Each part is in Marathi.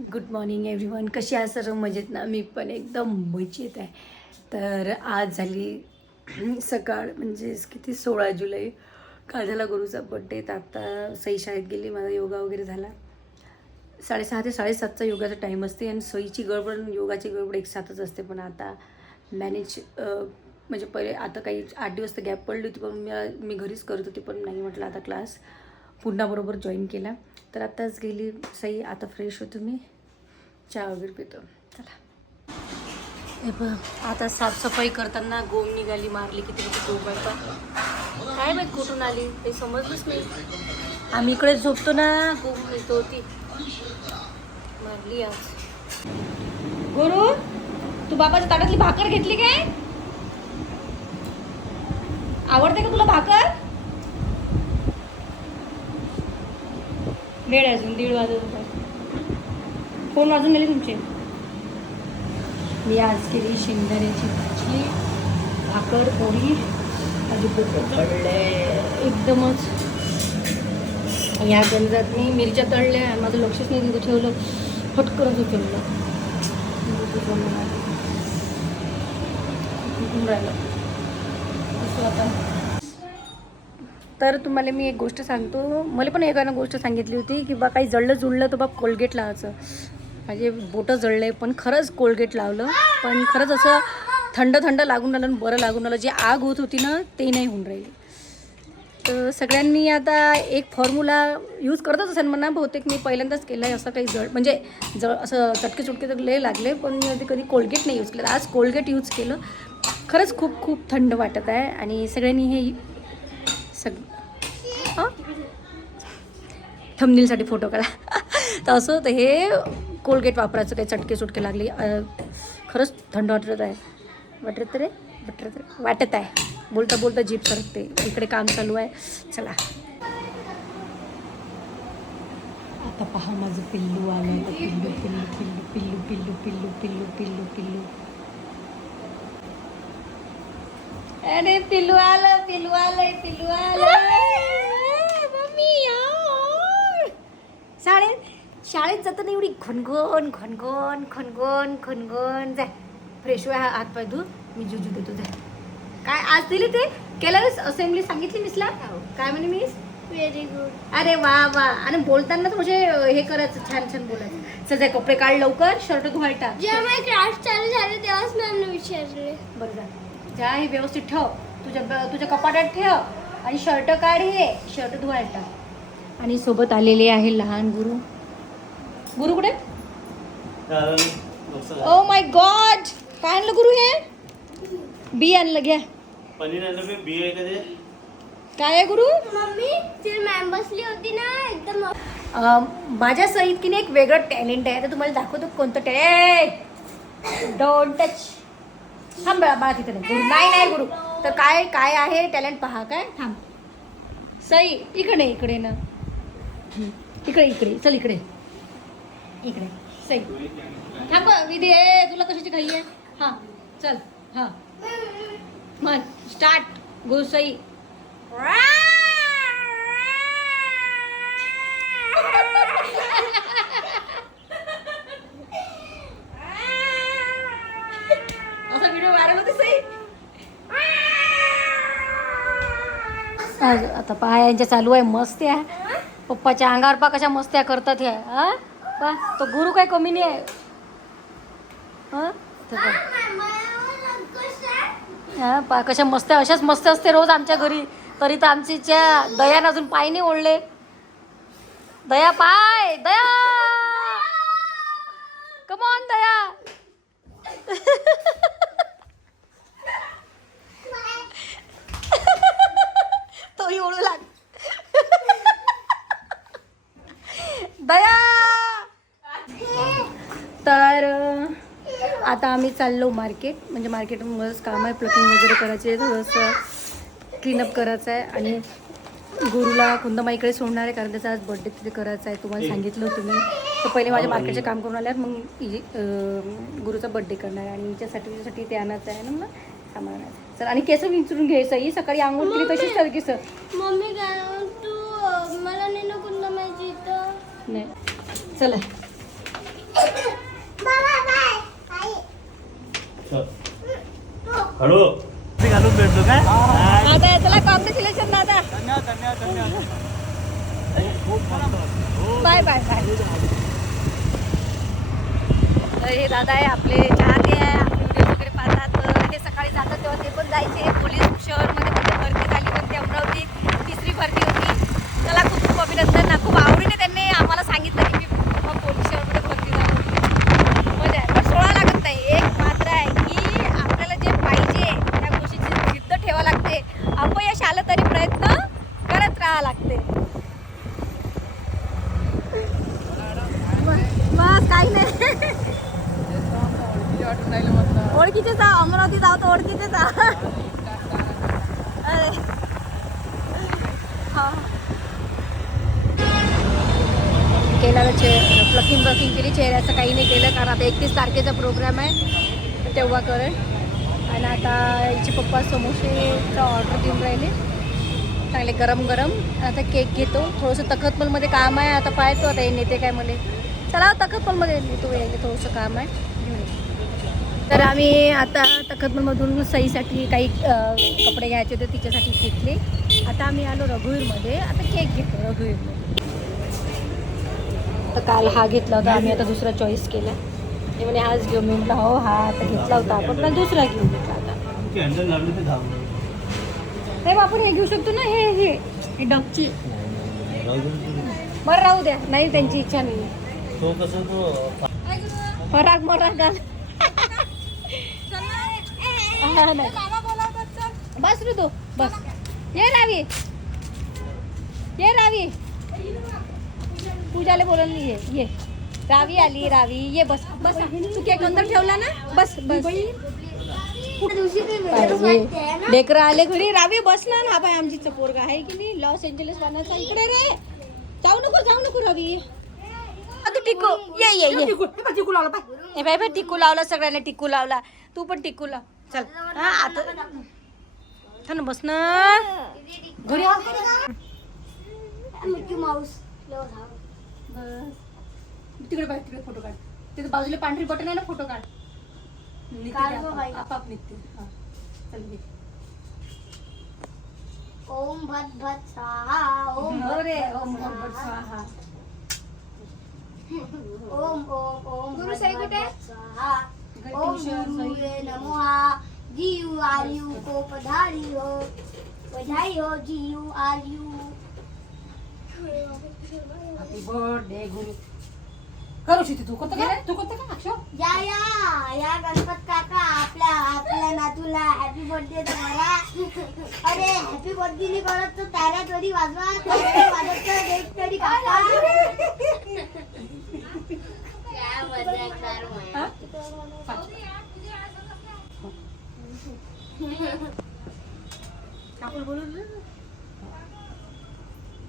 गुड मॉर्निंग एव्हरीवन कशी आहे सर्व? मजेत ना? मी पण एकदम मजेत आहे. तर आज झाली सकाळ म्हणजेच किती सोळा जुलै. काल झाला गुरुचा बड्डे तर आत्ता सई शाळेत गेली. माझा योगा वगैरे झाला. साडेसहा ते साडेसातचा योगाचा टाईम असते आणि सईची गडबड योगाची गडबड एक साथच असते. पण आता मॅनेज म्हणजे पहिले आता काही आठ दिवस तर गॅप पडली होती पण मला मी घरीच करत होती पण नाही म्हटलं आता क्लास पुन्हा बरोबर जॉईन केला. तर आत्ताच गेली सई आता फ्रेश होतो मी. चहा वगैरे पितो. चला. हे बघ आता साफसफाई करताना गोम निघाली मारली किती किती गोम आहे काय माहीत कुठून आली ते समजलंच नाही. आम्ही इकडे झोपतो ना गोम येतो होती मारली आज. गुरु तू बाबाच्या ताटातली भाकर घेतली काय? आवडते का तुला भाकर? वेळ अजून दीड वाजत होता फोन वाजून गेले तुमचे? मी आज केली शेंगदाण्याची भाजी भाकर पोळी माझी पोट तळले. एकदमच. या गंजात मी मिरच्या तळल्या माझं लक्षच नाही तिथं ठेवलं. फटकरच उचललं. राहिलं. आता तर तुम्हाला मी एक गोष्ट सांगतो. मला पण एकानं गोष्ट सांगितली होती की बा काही जळलं जुळलं तर बाप कोलगेट लावायचं. माझे बोटं जळले पण खरंच कोलगेट लावलं. पण खरंच असं थंड थंड लागून आलं आणि बरं लागून आलं जी आग होत होती ना ते नाही होऊन राहिली. तर सगळ्यांनी आता एक फॉर्म्युला यूज करतच असेल म्हणा. बहुतेक मी पहिल्यांदाच केलं आहे असं काही जळ म्हणजे जळ असं चटके चुटके तर लय लागले पण मी कधी कोलगेट नाही यूज केलं. आज कोलगेट यूज केलं. खरंच खूप खूप थंड वाटत आहे. आणि सगळ्यांनी हे सग हां? थंबनीलसाठी फोटो काढा तर असं तर हे कोलगेट वापरायचं काही चटके चुटके लागले. खरंच थंड वाटत आहे. वाटत रे? वाटत रे? वाटत आहे. बोलता बोलता जीप सरकते. इकडे काम चालू आहे. चला. आता पहा माझं पिल्लू आलं. आता पिल्लू पिल्लू पिल्लू पिल्लू पिल्लू पिल्लू पिल्लू पिल्लू पिल्लू. अरे पिल्लू आलं पिल्लू आलंय पिल्लू आलं मम्मी यार. शाळेत शाळेत जाताना एवढी घनघन घनघन घनघन घनघन जाय फ्रेश व्हाय हात पाय धु. मी जुजू देतो जाय काय आज दिली ते? केलं असेंब्ली सांगितली मिसला काय म्हणे मिस व्हेरी गुड अरे वा वा. आणि बोलताना म्हणजे हे करायचं छान छान बोलायचं. जाय कपडे काढ लवकर. शर्ट धुवायला टाक जेव्हा क्लास चालू झाले तेव्हाच मॅमने विचारले. बरं जा. जा हे व्यवस्थित ठेव. तुझ्या तुझ्या कपाटात ठेव. आणि शर्ट काढ हे. शर्ट धुवायला टाक. आणि सोबत आलेले आहे लहान गुरु. गुरु कुठे? ओ माय गॉड काय आणलं गुरु हे? बी आणलं घ्या. काय आहे गुरु? मम्मी ती मॅम बसली होती ना एकदम अं, माझ्या सहित की नाही एक वेगळं टॅलेंट आहे. तर तुम्हाला दाखवतो कोणतं टॅलेंट. डोंट टच थांब बाळा तिथे नाही. गुरु नाही नाही गुरु. तर काय काय आहे टॅलेंट पहा काय? थांब. सई इकडे इकडे ना. इकडे इकडे. चल इकडे. इकडे. सही थांब विधी ए तुला कशाची घाई आहे? हां चल. हां. मग स्टार्ट. गुरु सई. असा व्हिडिओ व्हायरल होते सई. आता पहा यांच्या चालू आहे मस्त आहे. पप्पाच्या अंगावर पा कशा मस्त्या करतात ह्या हा? पा तो गुरु काय कमी नाही आहे. हा? हा पा कशा मस्त्या अशाच मस्त असते रोज आमच्या घरी. तरी तर आमची च्या दयानं अजून पाय नाही ओढले. दया पाय दया! कमॉन दया तोही ओळू लाग दया तर अं, आता आम्ही चाललो मार्केट म्हणजे मार्केटमध्येच काम आहे प्लकिंग वगैरे करायचे थोडंसं क्लीनअप करायचं आहे आणि गुरुला कुंदमाईकडे सोडणार आहे कारण त्याचा आज बड्डे तिथे करायचा आहे तुम्हाला सांगितलं होतं मी. तर पहिले माझ्या मार्केटचे काम करून आल्यावर मग गुरुचा बड्डे करणार आहे आणि हिच्यासाठी तिच्यासाठी ते आणायचं आहे ना मग सामान आणायचं आहे. चल आणि केस विंचरून घ्यायचं ही सकाळी आंघोळ केली तशीच तर केस. मम्मी काय तू मला नाही. चला चल. हळू. घालून भेटतो काय? दादा चला कॉंग्रॅच्युलेशन दादा. धन्यवाद धन्यवाद धन्यवाद. Bye bye bye. हे दादा आहे आपले चाहते आहे आपले व्हिडिओ वगैरे पाहतात तर हे सकाळी जातात तेव्हा ते पण जायचे पोलीस शहरमध्ये म्हणजे भरती झाली पण ते अमरावती तिसरी भरती होती त्याला खूप खूप अभिनंदन ना खूप आवडीने त्यांनी आम्हाला सांगितलं की मी मग पोलीस शहरमध्ये भरती झाली मजा आहे पण सोळा लागत नाही एक मात्र आहे की आपल्याला जे पाहिजे त्या गोष्टीची जिद्द ठेवा लागते अपयश आलं तरी प्रयत्न करत लागते. बस काही नाही. ओळखीचे जा अमरावती जाऊ तर ओळखीचे जा अरे. हा. केला चे प्लकिंग ब्लकिंग केली चेहऱ्याचं काही नाही केलं कारण आता एकतीस तारखेचा प्रोग्राम आहे. तेव्हा करेल. आणि आता याचे पप्पा समोसेचा ऑर्डर देऊन राहिले. चांगले गरम गरम. आता केक घेतो. थोडंसं तखतमलमध्ये काम आहे. आता पाहतो आता हे नेते काय मला चला तखतमलमध्ये नेतो यायला थोडंसं काम आहे. घेऊन तर आम्ही आता तखतमलमधून सईसाठी काही कपडे घ्यायचे होते. तिच्यासाठी घेतले. आता आम्ही आलो रघुवीरमध्ये. आता केक घेतो रघुवीरमध्ये. तर काल हा घेतला होता. आम्ही आता दुसरा चॉईस केला. ते म्हणे हाच घेऊ मी म्हटलं हो हा आता घेतला होता आपण. दुसरा घेऊ घेतला आता. ते आपण हे घेऊ शकतो ना हे हे हे डगची. बरं राहू द्या नाही त्यांची इच्छा नाही तो कसं तो फराक मराक घाल नाही. बस ऋतू बस. ये रावी. ये रावी. पूजाला बोलून ये ये. रावी आली रावी. ये बस बस. तू केक नंतर ठेवला ना? बस बस. लेकरं आले घरी. रावी बसला ना. बाय आमची पोरगा. आहे की नाही? लॉस एंजलिस पाण्याचा इकडे रे. जाऊ नको जाऊ नको रवी. तू टिकू. ये ये ये. टिकू. लावला बाय बाय बाय टिकू लावला सगळ्यांना. टिकू लावला. तू पण टिकू लाव. चल. हा आता था ना बस ना. घरी माऊस. तिकडे बाय तिकडे फोटो काढ. तिथे बाजूला पांढरी बटन आहे ना फोटो काढ. ओम भट भट स्वाहा ओम हो भट रे भट ओम भट भट स्वाहा. स्वाहा. ओम ओम ओम गुरु भट साई भट कुठे? भट स्वाहा। घरी ओम ट्युशन, गुरु साई. रे नमः जीव आयु को पधारी हो बधाई हो जीव आयु हॅपी बर्थडे गुरु। करू शकते तू. कोणतं का? तू कोणतं का? अक्षर या या. या गणपत काका आपल्या आपल्या नातूला हॅपी बर्थडे तुम्हाला. अरे हॅपी बर्थडे नाही करत तर ताऱ्या तरी वाजवा. ताऱ्या वाजत तर देख तरी काका. काय मजाकदार? आपण बोलू ना?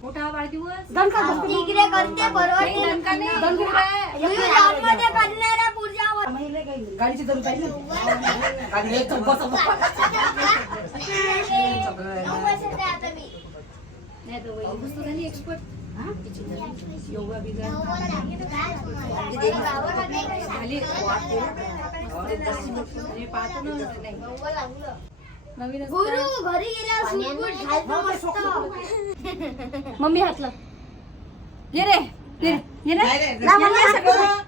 मोठा वाढदिवस. तिकडे करते परवडते दणका नाही, दणका आहे. न्यू मध्ये करणाऱ्या पूजावर. गाडीची जरूर पाहिजे नऊ वर्षाचे आता मी? नाही तर वहिनी मस्त झाली. एक्सपर्ट योगा बिगा झाली. आणि पाहतो ना. नाही नवीन गुरु घरी गेल्यावर सूट घालतो मस्त. मम्मी हातला ये रे ये रे ये रे ला मला ये सगळं.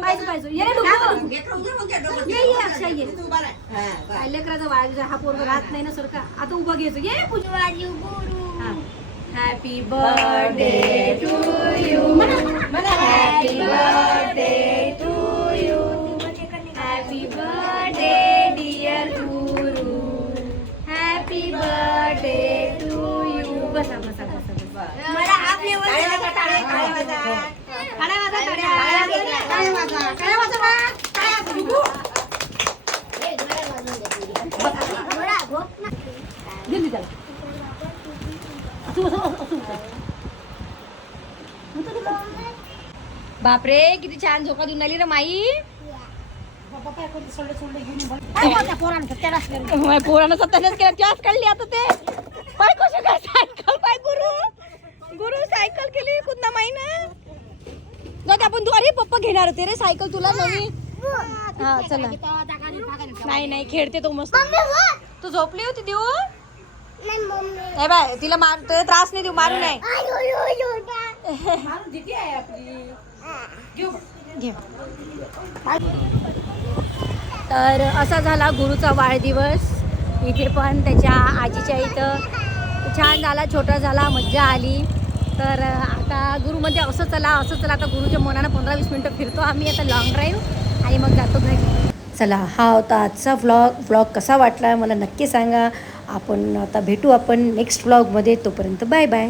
पाहिजे पाहिजे. ये रे डुग्गू. ये ये अक्षय ये. काय लेकराचा वाढ हा पोरगा राहत नाही ना सरका आता उभा घ्यायचं ये Pooja Shivaji Guru happy birthday to you happy birthday to बापरे किती छान झोका देऊन आली रे माई. पोरानं सत्यानेच केलं क्लास काढली आता ते. पाय कशी काय सायकल पाय गुरु सायकल केली कुठला माई जाऊ आपण तू अरे पप्पा घेणार होते रे सायकल तुला नवी. हा चला. नाही नाही खेळते तो मस्त. तू झोपली होती देऊ? नाही बाय तिला मार त्रास नाही देऊ मारू नाही. तर असा झाला गुरुचा वाढदिवस. इथे पण त्याच्या आजीच्या इथं. छान झाला छोटा झाला मज्जा आली. तर आता गुरु म्हणजे असं चला असं चला. आता गुरुच्या मनानं पंधरा वीस मिनटं फिरतो आम्ही. आता लॉंग ड्राईव्ह आणि मग जातो घरी. चला हा होता आजचा व्लॉग व्लॉग कसा वाटला? मला नक्की सांगा. आपण आता भेटू आपण नेक्स्ट व्लॉगमध्ये तोपर्यंत बाय बाय